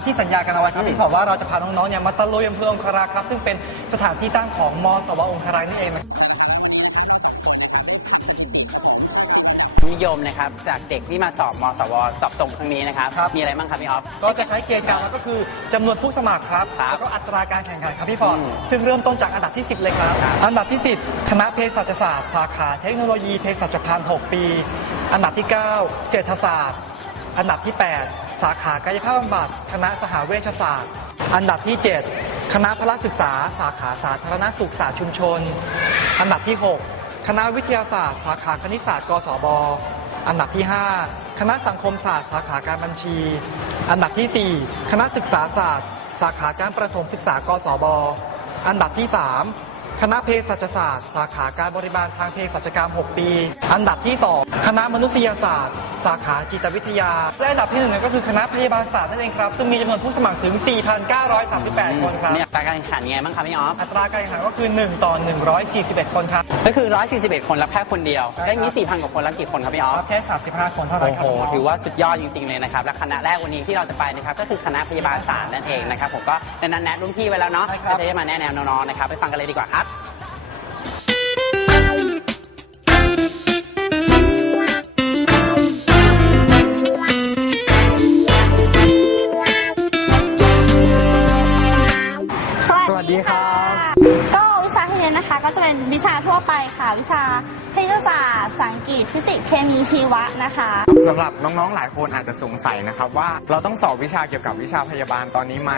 ามที่สัญญากันเอาไว้ครับอืมพี่ขอว่าเราจะพาน้องๆเนี่ยมาตะลุยอำเภอองคารักษ์ครับ ซึ่งเป็นสถานที่ตั้งของมสวองคารักษ์นี่เองนะครับนิยมนะครับจากเด็กที่มาสอบมสวสอบตรงครั้งนี้นะครับครับมีอะไรบ้างครับพี่ออฟ ก็จะใช้เกณฑ์การวัดก็คือจำนวนผู้สมัครครับครับแล้วก็อัตราการแข่งขันครับพี่ฟอร์ดอืมซึ่งเริ่มต้นจากอันดับที่ 10 เลยครับครับ อันดับที่ 10 คณะเภสัชศาสตร์ สาขาเทคโนโลยีเภสัชพันธ์6ปี อันดับที่ 9 เศรษฐศาสตร์ อันดับที่ 8 สาขากายภาพบำบัดคณะสหเวชศาสตร์ อันดับที่ 7 คณะพละศึกษา สาขาสาธารณสุขศาสตร์ชุมชน อันดับที่ 6 คณะวิทยาศาสตร์ สาขาคณิตศาสตร์กศบอันดับที่ 5 คณะสังคมศาสตร์ สาขาการบัญชี อันดับที่ 4 คณะศึกษาศาสตร์ สาขาการประถมศึกษากศบอันดับที่ 3 คณะเภสัชศาสตร์ สาขาการบริบาลทางเภสัชกรรม 6 ปี อันดับที่ 2 คณะมนุษยศาสตร์ สาขาจิตวิทยา และอันดับที่หนึ่งก็คือคณะพยาบาลศาสตร์นั่นเองครับ ซึ่งมีจำนวนผู้สมัครถึง 4,938 คนครับเนี่ยการแข่งขันยังไงบ้างครับพี่ออฟอัตราการแข่งขันก็คือ 1 ต่อ 141 คนครับก็คือ 141 คนรับแค่คนเดียว ใช่ครับ ได้มี 4,000 กว่าคนรับกี่คนครับพี่ออฟรับแค่35 คนเท่านั้นโอ้ครัโหบถือว่าสุดยอดจริงๆเลยนะครับ และคณะแรกวันนี้ที่เราจะไปนะครับ ก็คือคณะพยาบาลศาสตร์นั่นเองนะครับ ผมก็ในนั้นแนะรุ่นพี่ไว้แล้วเนาะใช่ครับก็จะได้มาแนะแนวน้องๆนะครับ ไปฟังกันเลยดีกว่าครับ วิชาคณิตศาสตร์ภาษาอังกฤษฟิสิกส์เคมีชีวะนะคะ สำหรับน้องๆ หลายคนอาจจะสงสัยนะครับว่าเราต้องสอบวิชาเกี่ยวกับวิชาพยาบาลตอนนี้ไหม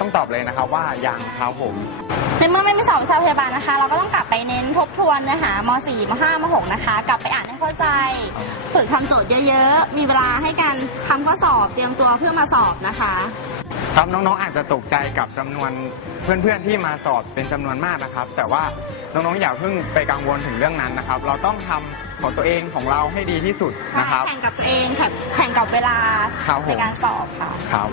ต้องตอบเลยนะครับว่ายังครับผม ในเมื่อไม่มีสอบวิชาพยาบาลนะคะ เราก็ต้องกลับไปเน้นทบทวนเนื้อหาม .4 ม .5 ม .6 นะคะ กลับไปอ่านให้เข้าใจ ฝึกทำโจทย์เยอะๆ มีเวลาให้การทำข้อสอบเตรียมตัวเพื่อมาสอบนะคะ ครับน้องๆอาจจะตกใจกับจำนวนเพื่อนๆที่มาสอบเป็นจำนวนมากนะครับ แต่ว่าน้องๆอย่าเพิ่งไปกังวลถึงเรื่องนั้นนะครับ เราต้องทำของตัวเองของเราให้ดีที่สุดนะครับ แข่งกับตัวเองแข่งแข่งกับเวลาครับผม ในการสอบค่ะ ครับ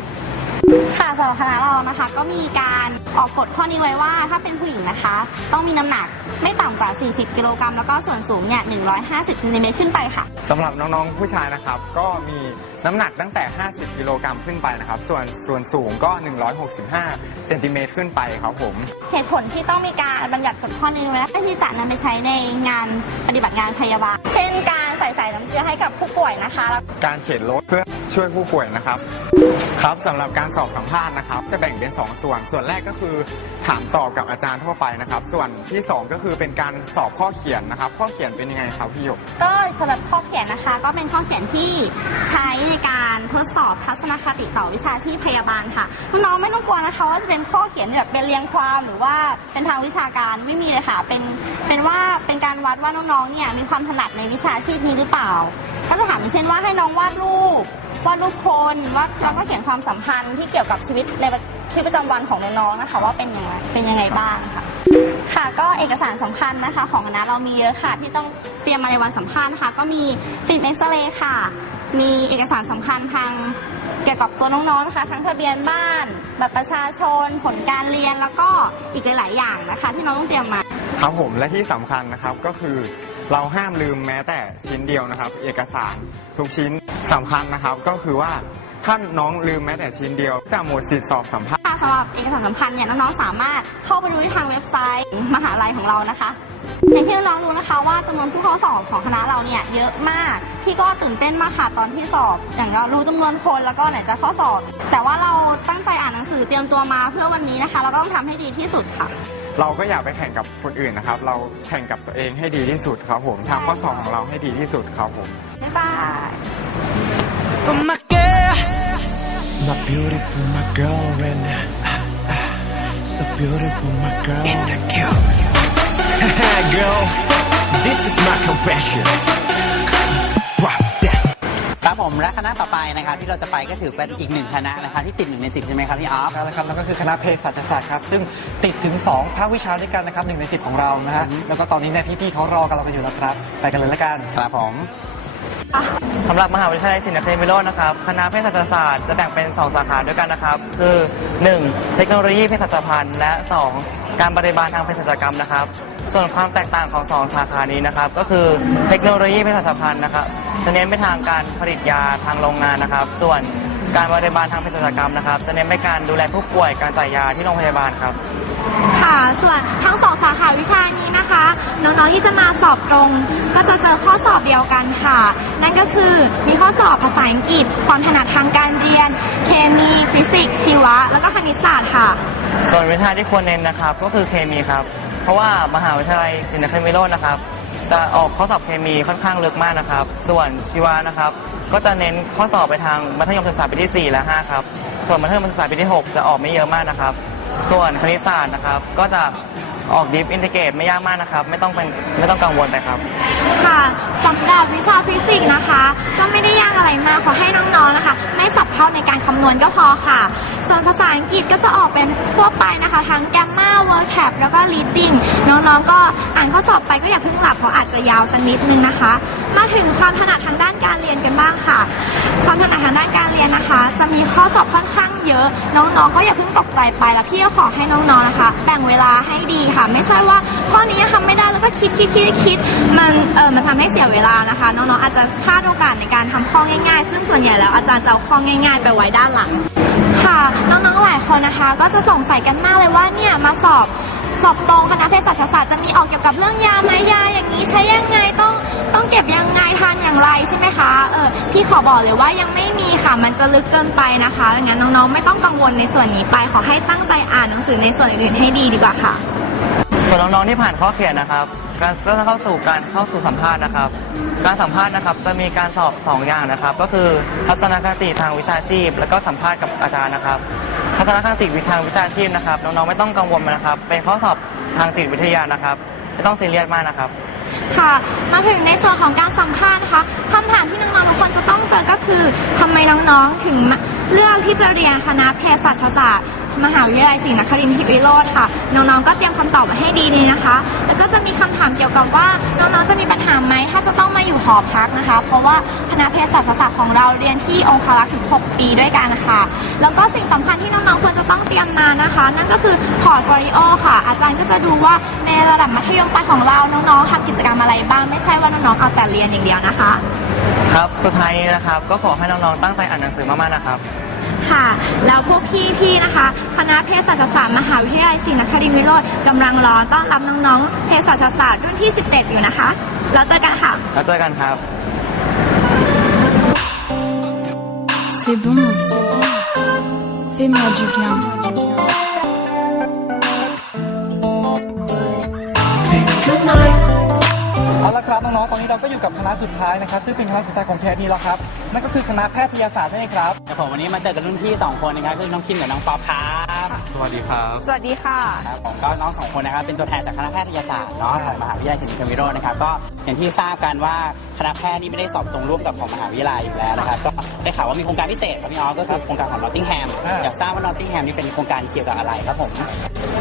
ค่ะสำหรับคณะเรานะคะ ก็มีการออกกฎข้อนี้ไว้ว่า ถ้าเป็นผู้หญิงนะคะ ต้องมีน้ำหนักไม่ต่ำกว่า 40 กิโลกรัมแล้วก็ส่วนสูงเนี่ย150ซนติเมตรขึ้นไปค่ะ สำหรับน้องๆ ผู้ชายนะครับ ก็มีน้ำหนักตั้งแต่ 50 กิโลกรัมขึ้นไปนะครับ ส่วนส่วนสูงก็ 165เซนติเมตรขึ้นไปครับผม เหตุผลที่ต้องมีการบัญญัติกฎข้อนี้ไว้เพื่อที่จะนำไปใช้ในงานปฏิบัติงานพยาบาลเช่นการใส่สายน้ำเกลือให้กับผู้ป่วยนะคะแล้วการเข็นรถเพื่อช่วยผู้ป่วยนะครับ ครับสำหรับการสอบสัมภาษณ์นะครับ จะแบ่งเป็น 2 ส่วน ส่วนแรกก็คือ ถามตอบกับอาจารย์ทั่วไปนะครับ ส่วนที่ 2 ก็คือเป็นการสอบข้อเขียนนะครับ ข้อเขียนเป็นยังไงครับพี่หยกก็สำหรับข้อเขียนนะคะ ก็เป็นข้อเขียนที่ใช้ในการทดสอบทัศนคติต่อวิชาชีพพยาบาลค่ะน้องๆไม่ต้องกลัวนะคะว่าจะเป็นข้อเขียนแบบเป็นเรียงความหรือว่าเป็นทางวิชาการไม่มีเลยค่ะเป็นเป็นว่าเป็นการวัดว่าน้องๆเนี่ยมีความถนัดในวิชาชีพนี้หรือเปล่าก็จะถามเช่นว่าให้น้องวาดรูปวาดรูปคนวาดแล้วก็เขียนความสัมพันธ์ที่เกี่ยวกับชีวิตใน ชีวิตประจำวันของน้องๆนะคะ ว่าเป็นยังไงเป็นยังไงบ้างค่ะ ค่ะก็เอกสารสำคัญนะคะ ของคณะเรามีเยอะค่ะ ที่ต้องเตรียมมาในวันสัมภาษณ์นะคะ ก็มีฟิล์มเอ็กซเรย์ค่ะ มีเอกสารสำคัญทางเกี่ยวกับตัวน้องๆนะคะทั้งทะเบียนบ้านบัตรประชาชน ผลการเรียนแล้วก็อีกหลายๆอย่างนะคะ ที่น้องต้องเตรียมมา ครับผมและที่สำคัญนะครับก็คือเราห้ามลืมแม้แต่ชิ้นเดียวนะครับ เอกสารทุกชิ้นสำคัญนะครับก็คือว่าถ้าน้องลืมแม้แต่ชิ้นเดียวจะหมดสิทธิสอบสัมภาษณ์ สำหรับเอกสารสำคัญเนี่ยน้องๆสามารถเข้าไปดูที่ทางเว็บไซต์มหาลัยของเรานะคะอย่างที่น้องๆรู้นะคะว่าจำนวนผู้เข้าสอบของคณะเราเนี่ยเยอะมากพี่ก็ตื่นเต้นมากค่ะตอนที่สอบ อย่างเรารู้จำนวนคนแล้วก็ไหนจะข้อสอบ แต่ว่าเราตั้งใจอ่านหนังสือเตรียมตัวมาเพื่อวันนี้นะคะเราก็ต้องทำให้ดีที่สุดค่ะ เราก็อย่าไปแข่งกับคนอื่นนะครับ เราแข่งกับตัวเองให้ดีที่สุดครับผมทำข้อสอบของเราให้ดีที่สุดครับผมบ๊ายบาย for my girl. My beautiful, my girl, and ah, ah, so beautiful, my girl. In the cube. girl, this is my confession. Drop that. ครับผมและคณะต่อไปนะครับที่เราจะไปก็ถือเป็นอีกหนึ่งคณะนะครับที่ติดหนึ่งในสิบใช่ไหมครับพี่ออฟแล้วนะครับนั่นก็คือคณะเภสัชศาสตร์ครับซึ่งติดถึง2ภาควิชาด้วยกันนะครับหนึ่งในสิบของเรานะฮะอืมแล้วก็ตอนนี้เนี่ยพี่ๆเขารอกันเรากันอยู่แล้วครับ ไปกันเลยละกัน ครับผม สำหรับมหาวิทยาลัยศิลปเคมีโรจน์นะครับ คณะเภสัชศาสตร์จะแบ่งเป็น 2 สาขาด้วยกันนะครับ คือ 1. เทคโนโลยีเภสัชพันธ์และ 2. การบริบาลทางเภสัชกรรมนะครับ ส่วนความแตกต่างของ 2 สาขานี้นะครับ ก็คือเทคโนโลยีเภสัชพันธ์นะครับจะเน้นไปทางการผลิตยาทางโรงงานนะครับ ส่วนการบริบาลทางเภสัชกรรมนะครับ จะเน้นไปการดูแลผู้ป่วยการจ่ายยาที่โรงพยาบาลครับ ค่ะ ส่วนทั้งสองสาขาวิชานี้นะคะ น้องๆที่จะมาสอบตรง ก็จะเจอข้อสอบเดียวกันค่ะ นั่นก็คือมีข้อสอบภาษาอังกฤษ ความถนัดทางการเรียน เคมีฟิสิกส์ชีวะ แล้วก็คณิตศาสตร์ค่ะ ส่วนวิชาที่ควรเน้นนะครับ ก็คือเคมีครับ เพราะว่ามหาวิทยาลัยศิลปเคมีโรจน์นะครับจะออกข้อสอบเคมีค่อนข้างลึกมากนะครับ ส่วนชีวะนะครับ ก็จะเน้นข้อสอบไปทางมัธยมศึกษาปีที่ 4 และ 5 ครับ ส่วนมัธยมศึกษาปีที่ 6 จะออกไม่เยอะมากนะครับ ส่วนคณิตศาสตร์นะครับ ก็จะออกดิฟอินทิเกรตไม่ยากมากนะครับ ไม่ต้องเป็นไม่ต้องกังวลไปครับ ค่ะสำหรับวิชาฟิสิกส์นะคะ ก็ไม่ได้ อะไรมากขอให้น้องๆนะคะ ไม่สับเท่าในการคำนวณก็พอค่ะ ส่วนภาษาอังกฤษก็จะออกเป็นทั่วไปนะคะ ทั้ง grammar, vocab แล้วก็ reading น้องๆ ก็อ่านข้อสอบไปก็อย่าเพิ่งหลับเพราะอาจจะยาวสักนิดนึงนะคะ มาถึงความถนัดทางด้านการเรียนกันบ้างค่ะ ความถนัดทางด้านการเรียนนะคะ จะมีข้อสอบค่อนข้างเยอะ น้องๆ ก็อย่าเพิ่งตกใจไปแล้วพี่ก็ขอให้น้องๆ นะคะ แบ่งเวลาให้ดีค่ะ ไม่ใช่ว่าข้อนี้ยังทำไม่ได้แล้วก็คิดคิดคิดคิดมันเออมันทำให้เสียเวลานะคะ น้องๆ อาจจะพลาดโอกาสในการทำข้อง่ายๆ ซึ่งส่วนใหญ่แล้วอาจารย์จะเอาข้อง่าย ๆ ไปไว้ด้านหลัง ค่ะน้องๆหลายคนนะคะ ก็จะสงสัยกันมากเลยว่าเนี่ยมาสอบสอบตรงคณะเภสัชศาสตร์จะมีออกเกี่ยวกับเรื่องยาไหมยาอย่างนี้ใช้ยังไงต้องต้องเก็บยังไงทานอย่างไรใช่ไหมคะเออพี่ขอบอกเลยว่ายังไม่มีค่ะมันจะลึกเกินไปนะคะดังนั้นน้องๆ ไม่ต้องกังวลในส่วนนี้ไปขอให้ตั้งใจอ่านหนังสือในส่วนอื่นๆให้ดีดีกว่าค่ะ ส่วนน้องๆที่ผ่านข้อเขียนนะครับ การก็จะเข้าสู่การเข้าสู่สัมภาษณ์นะครับ การสัมภาษณ์นะครับจะมีการสอบสองอย่างนะครับ ก็คือทัศนคติทางวิชาชีพ แล้วก็สัมภาษณ์กับอาจารย์นะครับ ทัศนคติทางวิชาชีพนะครับน้องๆไม่ต้องกังวลนะครับ เป็นข้อสอบทางจิตวิทยานะครับไม่ต้องซีเรียสมากนะครับ ค่ะมาถึงในส่วนของการสัมภาษณ์นะคะคำถามที่น้องๆทุกคนจะต้องเจอก็คือทำไมน้องๆถึงเลือกที่จะเรียนคณะเภสัชศาสตร์ มหาวิทยาลัยศรีนครินทร์วิโรธค่ะ น้องๆ ก็เตรียมคำตอบมาให้ดีเลยนะคะ แล้วก็จะมีคำถามเกี่ยวกับว่าน้องๆ จะมีปัญหาไหมถ้าจะต้องมาอยู่หอพักนะคะ เพราะว่าคณะเภสัชศาสตร์ของเราเรียนที่องคารักษ์ถึง 6 ปีด้วยกันนะคะ แล้วก็สิ่งสำคัญที่น้องๆ ควรจะต้องเตรียมมานะคะ นั่นก็คือพอร์ตโฟลิโอค่ะ อาจารย์ก็จะดูว่าในระดับมัธยมปลายของเราน้องๆทำกิจกรรมอะไรบ้าง ไม่ใช่ว่าน้องๆ เอาแต่เรียนอย่างเดียวนะคะ ครับ สุดท้ายนี้นะครับ ก็ขอให้น้องๆ ตั้งใจอ่านหนังสือมากๆ นะครับ ค่ะ แล้วพวกพี่ๆนะคะ คณะเภสัชศาสตร์มหาวิทยาลัยศรีนครินทร์วิโรธกำลังรอต้อนรับน้องๆเภสัชศาสตร์รุ่นที่ 17 อยู่นะคะ แล้วเจอกันค่ะ แล้วเจอกันครับ C'est bon, fais-moi du bien. Good night. เอาละครับน้องๆ ตอนนี้เราก็อยู่กับคณะสุดท้ายนะครับ ซึ่งเป็นคณะสุดท้ายของเทปนี้แล้วครับนั่นก็คือคณะแพทยศาสตร์นั่นเองครับครับผมวันนี้มาเจอกับรุ่นพี่สองคนนะครับคือน้องคิมกับน้องป๊อปครับสวัสดีครับ สวัสดีค่ะครับผมก็น้องสองคนนะครับเป็นตัวแทนจากคณะแพทยศาสตร์เนาะของมหาวิทยาลัยศิริควิโรจน์นะครับก็อย่างที่ทราบกันว่าคณะแพทย์นี่ไม่ได้สอบตรงร่วมกับของมหาวิทยาลัยอยู่แล้วนะครับก็ได้ข่าวว่ามีโครงการพิเศษครับพี่ออสก็คือโครงการของนอตติงแฮมอ่าอยากทราบว่านอตติงแฮมนี่เป็นโครงการเกี่ยวกับอะไรครับผม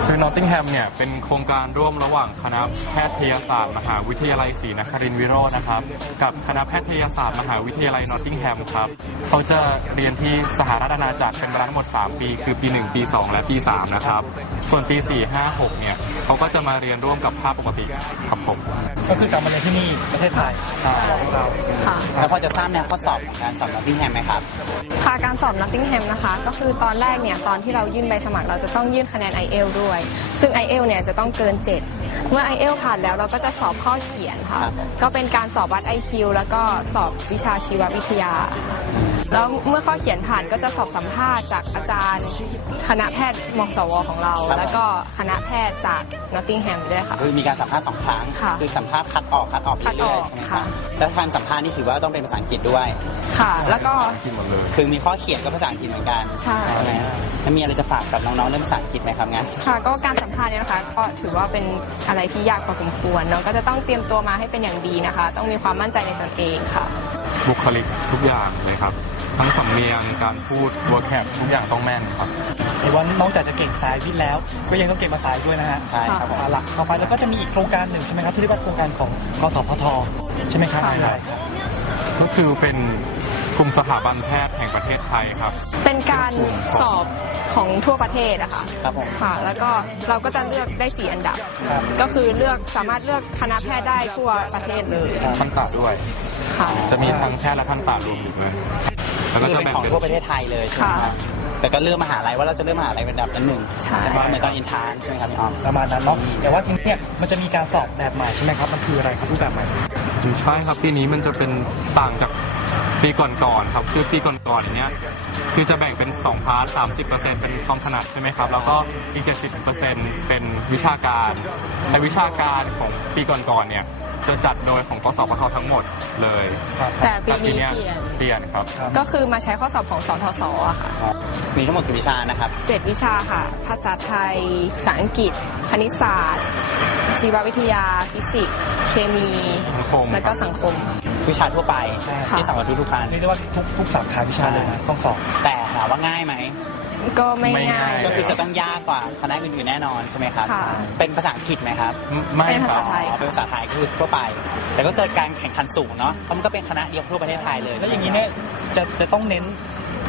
คือนอตติงแฮมเนี่ยเป็นโครงการร่วมระหว่างคณะแพทยศาสตร์ มหาวิทยาลัยศรีนครินทร์วิโรจน์นะครับกับคณะแพทยศาสตร์มหาวิทยาลัยนอตติงแฮมครับ เขาจะเรียนที่สหราชอาณาจักรเป็นเวลาทั้งหมด 3 ปี คือปี 1 ปี 2 และปี 3 นะครับ ส่วนปี 4 5 6 เนี่ย เขาก็จะมาเรียนร่วมกับภาคปกติครับผมก็คือกลับมาเรียนที่นี่ประเทศไทยของเราค่ะแล้วพอจะทราบแนวข้อสอบของการสอบนอตติงแฮมไหมครับ ค่ะ การสอบ Nottingham นะคะ ก็คือตอนแรกเนี่ย ตอนที่เรายื่นใบสมัครเราจะต้องยื่นคะแนน i อ l ด้วย ซึ่ง i อ l เนี่ยจะต้องเกิน 7 เมื่อ i อ l ผ่านแล้วเราก็จะสอบข้อเขียนค่ะครับก็เป็นการสอบวัด IQ แล้วก็สอบวิชาชีววิทยา啊嗯 แล้วเมื่อข้อเขียนผ่านก็จะสอบสัมภาษณ์จากอาจารย์ คณะแพทย์มสวของเราแล้วก็คณะแพทย์จาก Nottingham ด้วยค่ะ คือมีการสัมภาษณ์สองครั้งค่ะอสัมภาษณ์คัดออกคัดออกคัดอเรื่ออยกๆใช่ไหมคค่ะรับแล้วการสัมภาษณ์นี่ถือว่าต้องเป็นภาษาอังกฤษด้วย ค่ะ แล้วก็คือมีข้อเขียนก็ภาษาอังกฤษเหมือนกันใช่ ไหมแล้วมีอะไรจะฝากกับน้องๆเรื่องภาษาอังกฤษไหมครับงั้น ค่ะก็การสัมภาษณ์เนี่ยนะคะก็ถือว่าเป็นอะไรที่ยากพอสมควรน้องก็จะต้องเตรียมตัวมาให้เป็นอย่างดีนะคะ ต้องมีความมั่นใจในตนเองค่ะ บุคลิกทุกอย่างเลยครับทั้งสำเนียงการพูดตัวแคบทุกอย่างต้องแม่นครับในวันนอกจากจะเก่งสายวิทย์แล้ว ก็ยังต้องเก่งภาษาอีกด้วยนะฮะใช่ครับผมเอาละต่อไปเราก็จะมีอีกโครงการหนึ่งใช่ไหมครับที่เรียกว่าโครงการของกสพทใช่ไหมครับใช่ครับก็คือเป็น กลุ่มสถาบันแพทย์แห่งประเทศไทยครับ เป็นการสอบของทั่วประเทศอะค่ะครับผมค่ะ แล้วก็เราก็จะเลือกได้สี่อันดับ ก็คือเลือกสามารถเลือกคณะแพทย์ได้ทั่วประเทศเลยทันตะด้วย ค่ะ จะมีทั้งแพทย์และทันตะรวมอยู่ด้วยแล้วก็คือจะเป็นแบ่งของเป็นทั่วประเทศไทยเลยใช่ไหมครับ แต่ก็เลือกมหาลัยว่าเราจะเลือกมหาลัยเป็นอันดับหนึ่งใช่ ไหมเหมือนตอนอินทานใช่ไหมครับพี่ออฟประมาณนั้นเนาะแต่ว่าทีนี้เนี่ยมันจะมีการสอบแบบใหม่ใช่ไหมครับมันคืออะไรครับรูปแบบใหม่ ใช่ครับปีนี้มันจะเป็นต่างจากปีก่อนๆครับคือปีก่อนๆเนี้ยคือจะแบ่งเป็น2พาร์ท30%เป็นความถนัดใช่ไหมครับแล้วก็อีก70%เป็นวิชาการแต่วิชาการของปีก่อนๆเนี่ยจะจัดโดยของกสพททั้งหมดเลยแต่ปีนี้เยเปลี่ยน เปลี่ยนครับ ก็คือมาใช้ข้อสอบของสทศอะค่ะ มีทั้งหมดกี่วิชานะครับเจ็ดวิชาค่ะ ภาษาไทย ภาษาอังกฤษ คณิตศาสตร์ ชีววิทยา ฟิสิกส์ เคมี สังคม และก็สังคม วิชาทั่วไปใช่ ที่สำหรับทุกๆครั้งเรียกได้ว่าทุกทุกสาขาวิชาเลยนะต้องสอบ แต่ถามว่าง่ายไหม ก็ไม่ไม่ง่าง่าย ย ก็คือจะต้องยากกว่าคณะอื่นๆแน่นอนใช่ไหมครับ ค่ะ เป็นภาษาอังกฤษไหมครับ ไม่เป็นคภารับษาไทยอ๋อเป็นภาษาไทยคือทั่วไป แต่ก็เกิดการแข่งขันสูงเนาะเพราะมันก็เป็นคณะเดียวทั่วประเทศไทยเลยแล้วอย่างนี้เนี่ยจะจะต้องเน้น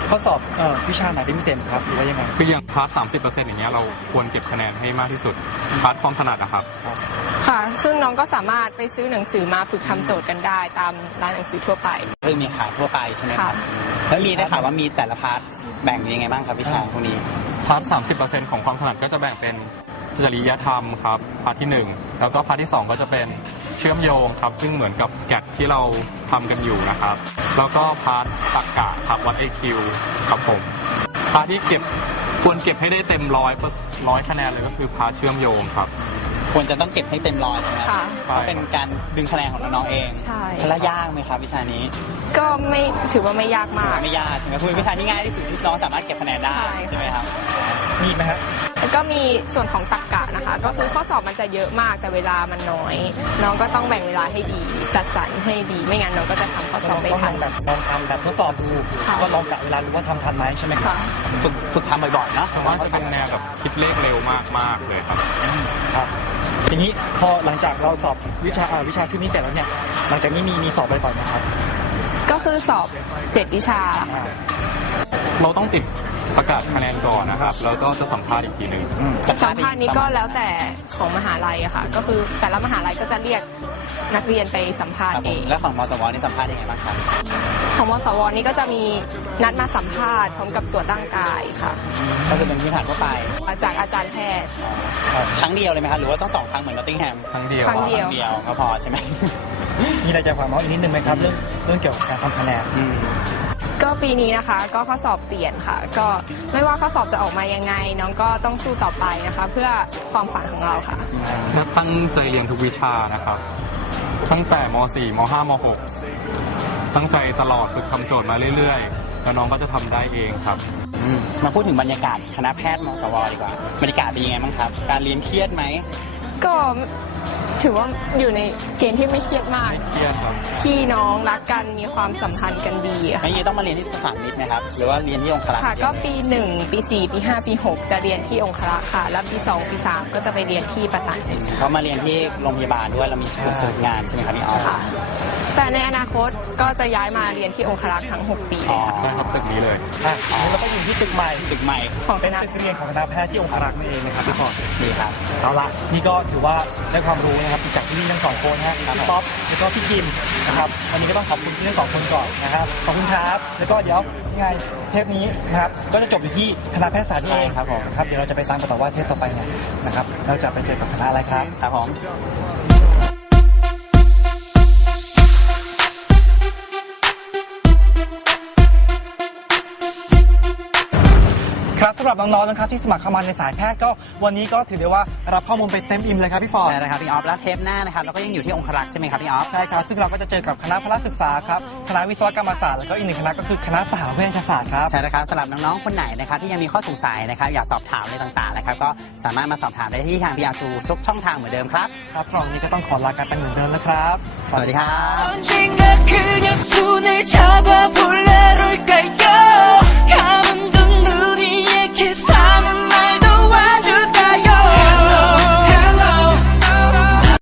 ข้อสอบเอ่อวิชาไหนเป็นพิเศษไหมครับหรือว่ายังไง คืออย่างพาร์ท30%อย่างเงี้ยเราควรเก็บคะแนนให้มากที่สุดพาร์ทความถนัดนะครับ ค่ะ ซึ่งน้องก็สามารถไปซื้อหนังสือมาฝึกทำโจทย์กันได้ตามร้านหนังสือทั่วไปคือมีขายทั่วไปใช่ไหมครับค่ะแล้วมีได้ข่าวว่ามีแต่ละพาร์ทแบ่งยังไงบ้างครับวิชาพวกนี้ พาร์ท30%ของความถนัดก็จะแบ่งเป็นจริยธรรมครับพาร์ทที่1แล้วก็พาร์ทที่2ก็จะเป็นเชื่อมโยงครับ ซึ่งเหมือนกับแกดที่เราทำกันอยู่นะครับ แล้วก็พาร์ทตรรกะครับวัด IQ ครับผมพาร์ทที่เก็บ ควรเก็บให้ได้เต็มร้อยร้อยคะแนนเลยก็คือพาร์ทเชื่อมโยงครับ ควรจะต้องเก็บให้เต็มร้อยใช่ไหมค่ะ เพราะเป็นการดึงคะแนนของน้องๆเองใช่ แล้วยากไหมครับวิชานี้ ก็ไม่ถือว่าไม่ยากมาก ไม่ยากใช่ไหมคือเป็นวิชาที่ง่ายที่สุดที่น้องสามารถเก็บคะแนนได้ใช่ใช่ไหมครับ มีไหมครับ แล้วก็มีส่วนของตรรกะนะคะ ก็คือข้อสอบมันจะเยอะมากแต่เวลามันน้อย น้องก็ต้องแบ่งเวลาให้ดี จัดสรรให้ดี ไม่งั้นน้องก็จะทำข้อสอบไม่ต้องทันแบบลองทำแบบทดสอบดูค่ะว่าลองกะเวลาดูว่าทำทันไหมใช่ไหมครับค่ะ ฝึกฝึกทำบ่อยๆเนาะส่วนมากจะเป็นแนวแบบคิดเลขเร็วมาก ๆ เลยครับ ครับทีนี้พอหลังจากเราสอบวิชาอ่าวิชาชุดนี้เสร็จแล้วเนี่ย หลังจากนี้มีมีสอบอะไรต่อไหมครับก็คือสอบเจ็ดวิชา อ่า เราต้องติดประกาศคะแนนก่อนนะครับ แล้วก็จะสัมภาษณ์อีกทีหนึ่งอืมสัมภาษณ์นี้ก็แล้วแต่ของมหาลัยอะค่ะ ก็คือแต่ละมหาลัยก็จะเรียกนักเรียนไปสัมภาษครับณ์ผเอมงแล้วของมสวนี่สัมภาษณ์ยังไงบ้างครับของมสวนี่ก็จะมีนัดมาสัมภาษณ์พร้อมกับตรวจร่างกายค่ะก็คือเป็นพื้นฐานทั่วไปมาจากอาจารย์แพทย์ครั้งเดียวเลยไหมครับหรือว่าต้องสองครั้งเหมือนนอตติงแฮมครั้งเดียวครั้งเดียวเดียวก็พอใช่ไหมมีอะไรจะฝากน้องอีกนิดนึงไหมครับเรื่องเรื่องเกี่ยวกับการทำคะแนนอืม ก็ปีนี้นะคะ ก็ข้อสอบเปลี่ยนค่ะ ก็ไม่ว่าข้อสอบจะออกมายังไง น้องก็ต้องสู้ต่อไปนะคะ เพื่อความฝันของเราค่ะ และตั้งใจเรียนทุกวิชานะครับ ตั้งแต่ม .4 ม .5 ม .6 ตั้งใจตลอดฝึกทำโจทย์มาเรื่อยๆ แล้วน้องก็จะทำได้เองครับ มาพูดถึงบรรยากาศคณะแพทย์มสวดีกว่า บรรยากาศเป็นยังไงบ้างครับ การเรียนเครียดไหมก็ ถือว่าอยู่ในเกณฑ์ที่ไม่เครียดมากไม่เครียดครับพี่น้องรักกันมีความสัมพันธ์กันดีอะไม่ค่ะยีต้องมาเรียนที่ภาษามิตรไหมครับ หรือว่าเรียนที่องครักษ์ค่ะ ก็ปี1ปี4ปี5ปี6จะเรียนที่องครักษ์ค่ะ แล้วปี2ปี3ก็จะไปเรียนที่ประสานมิตรเขามาเรียนที่โรงพยาบาลด้วยเรามีฝึกฝึกงานใช่ไหมครับพี่ออฟค่ะ แต่ในอนาคตก็จะย้ายมาเรียนที่องครักษ์ทั้ง6ปีอ๋อใช่ครับตึกนี้เลยอะอันนี้เราก็อยู่ที่ตึกใหม่ตึกใหม่ของคเป็นณะตึกเรียนของคณะแพทย์ที่องคารักษ์นั่นเองนะครับพี่ปอดีครับเอาละนี่ก็ถือว่าได้ความรู้นะครับจากพี่ทั้งสองคนนะฮะพี่ป๊อปแล้วก็พี่คิมนะครับวันนี้ก็ต้องขอบคุณพี่ทั้งสองคนก่อนนะครับขอบคุณครับแล้วก็เดี๋ยวยังไงเทปนี้นะครับก็จะจบอยู่ที่คณะแพทยศาสตร์นี่เองใช่ครับผมครับเดี๋ยวเราจะไปตามกันต่อว่าเทปต่อไปเนี่ยนะครับเราจะไปเจอกับคณะอะไรครับครับผม สำหรับน้องๆนะครับที่สมัครเข้ามาในสายแพทย์ก็วันนี้ก็ถือได้ว่ารับข้อมูลไปเต็มอิ่มเลยครับพี่ฟอร์ดใช่แล้ครับพี่ออฟแล้วเทปหน้านะครับเราก็ยังอยู่ที่องครักษ์ใช่ไหมครับพี่ออฟใช่ครับซึ่งเราก็จะเจอกับคณะพละศึกษาครับคณะวิศวกรรมศาสตร์แล้วก็อีกหนึ่งคณะก็คือคณะสาหเวชศาสตร์ครับใช่แล้ครับสำหรับน้องๆคนไหนนะครับที่ยังมีข้อสงสัยนะครับอยากสอบถามอะไรต่างๆนะครับก็สามารถมาสอบถามได้ที่ทางพีอาร์ซูทุกช่องทางเหมือนเดิมครับครับสำหรงนี้ก็ต้องขอลากันไปเหมือนเดิมนะครับ สวัสดีครับ? It's time